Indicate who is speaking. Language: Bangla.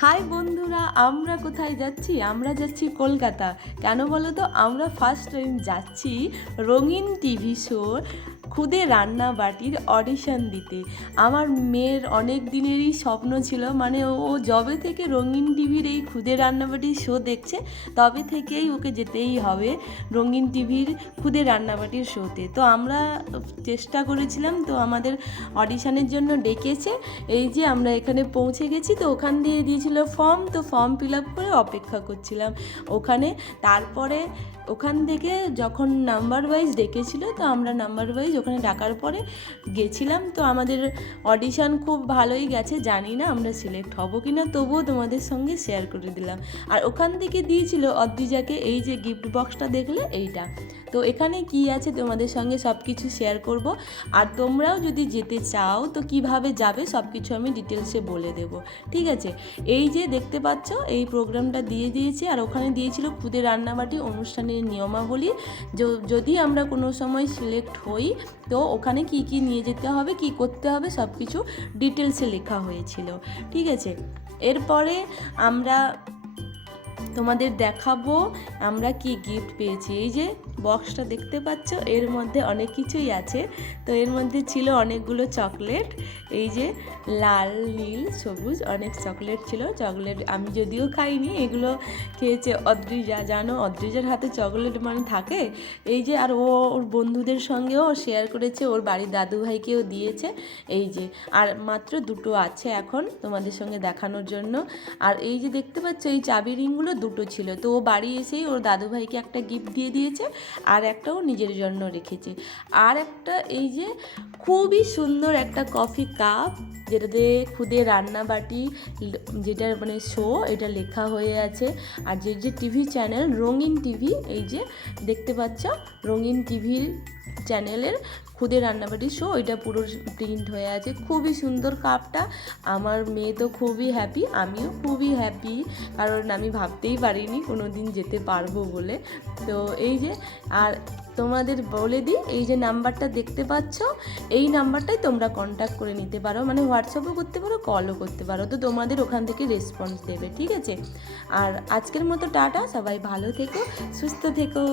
Speaker 1: হাই বন্ধুরা, আমরা কোথায় যাচ্ছি? আমরা যাচ্ছি কলকাতা। কেন বলো তো? আমরা ফার্স্ট টাইম যাচ্ছি রঙিন টিভি শো খুদে রান্না বাটির অডিশন দিতে। আমার মেয়ের অনেক দিনেরই স্বপ্ন ছিল মানে ও জবে থেকে রঙিন টিভির এই খুদে রান্নাবাটির শো দেখছে, তবে থেকেই ওকে যেতেই হবে রঙিন টিভির খুদে রান্নাবাটির শোতে তো আমরা চেষ্টা করেছিলাম, তো আমাদের অডিশনের জন্য ডেকেছে। এই যে আমরা এখানে পৌঁছে গেছি, তো ওখান দিয়ে দিয়েছিল ফর্ম তো ফর্ম ফিল আপ করে অপেক্ষা করছিলাম। ওখানে তারপরে ওখান থেকে যখন নাম্বার ওয়াইজ ডেকেছিল, তো আমরা নাম্বার ওয়াইজ ওখানে ডাকার পরে গেছিলাম। তো আমাদের অডিশন খুব ভালোই গেছে, জানি না আমরা সিলেক্ট হব কি না তবুও তোমাদের সঙ্গে শেয়ার করে দিলাম। আর ওখান থেকে দিয়েছিল অদ্রিজাকে এই যে গিফট বক্সটা দেখলে, এইটা। তো এখানে কি আছে তোমাদের সঙ্গে সব কিছু শেয়ার করব। আর তোমরাও যদি যেতে চাও, তো কীভাবে যাবে সব কিছু আমি ডিটেলসে বলে দেব। ঠিক আছে? এই যে দেখতে পাচ্ছ, এই প্রোগ্রামটা দিয়ে দিয়েছে। আর ওখানে দিয়েছিল খুদে রান্নাবাটি অনুষ্ঠানের নিয়মাবলী। যদি আমরা কোনো সময় সিলেক্ট হই, তো ওখানে কি কি নিয়ে যেতে হবে, কি করতে হবে সব কিছু ডিটেলসে লেখা হয়েছিল। ঠিক আছে? এরপরে আমরা তোমাদের দেখাবো আমরা কি গিফট পেয়েছি। এই যে বক্সটা দেখতে পাচ্ছ, এর মধ্যে অনেক কিছুই আছে। তো এর মধ্যে ছিল অনেকগুলো চকলেট এই যে লাল, নীল, সবুজ অনেক চকলেট ছিল। চকলেট আমি যদিও খাইনি, এগুলো খেয়েছে অদ্রিজা। জানো, অদ্রিজার হাতে চকলেট মানে থাকে? এই যে আর ও ওর বন্ধুদের সঙ্গেও শেয়ার করেছে, ওর বাড়ির দাদু ভাইকেও দিয়েছে। এই যে, আর মাত্র দুটো আছে এখন তোমাদের সঙ্গে দেখানোর জন্য। আর এই যে দেখতে পাচ্ছ, এই চাবি রিংগুলো দুটো ছিল। তো ও বাড়ি এসেই ওর দাদু ভাইকে একটা গিফট দিয়ে দিয়েছে আর একটা ও নিজের জন্য রেখেছে। আর একটা এই যে খুবই সুন্দর একটা কফি কাপ যেটাতে খুদে রান্নাবাটি যেটা মানে শো এটা লেখা হয়ে আছে। আর যে যে টিভি চ্যানেল রঙিন টিভি এই যে দেখতে পাচ্ছ, রঙিন টিভির চ্যানেলের খুদে রান্নাবাটি শো এটা পুরো প্রিন্ট হয়ে আছে। খুবই সুন্দর কাপটা। আমার মেয়ে তো খুবই হ্যাপি আমিও খুবই হ্যাপি কারণ আমি ভাবতেই পারিনি কোনো দিন যেতে পারব বলে। তো এই যে, আর তোমাদের বলে দিই, এই যে নাম্বারটা দেখতে পাচ্ছ, এই নাম্বারটাই তোমরা কন্ট্যাক্ট করে নিতে পারো। মানে হোয়াটসঅ্যাপও করতে পারো কলও করতে পারো। তো তোমাদের ওখান থেকে রেসপন্স দেবে, ঠিক আছে? আর আজকের মতো টাটা, সবাই ভালো থেকো, সুস্থ থেকো।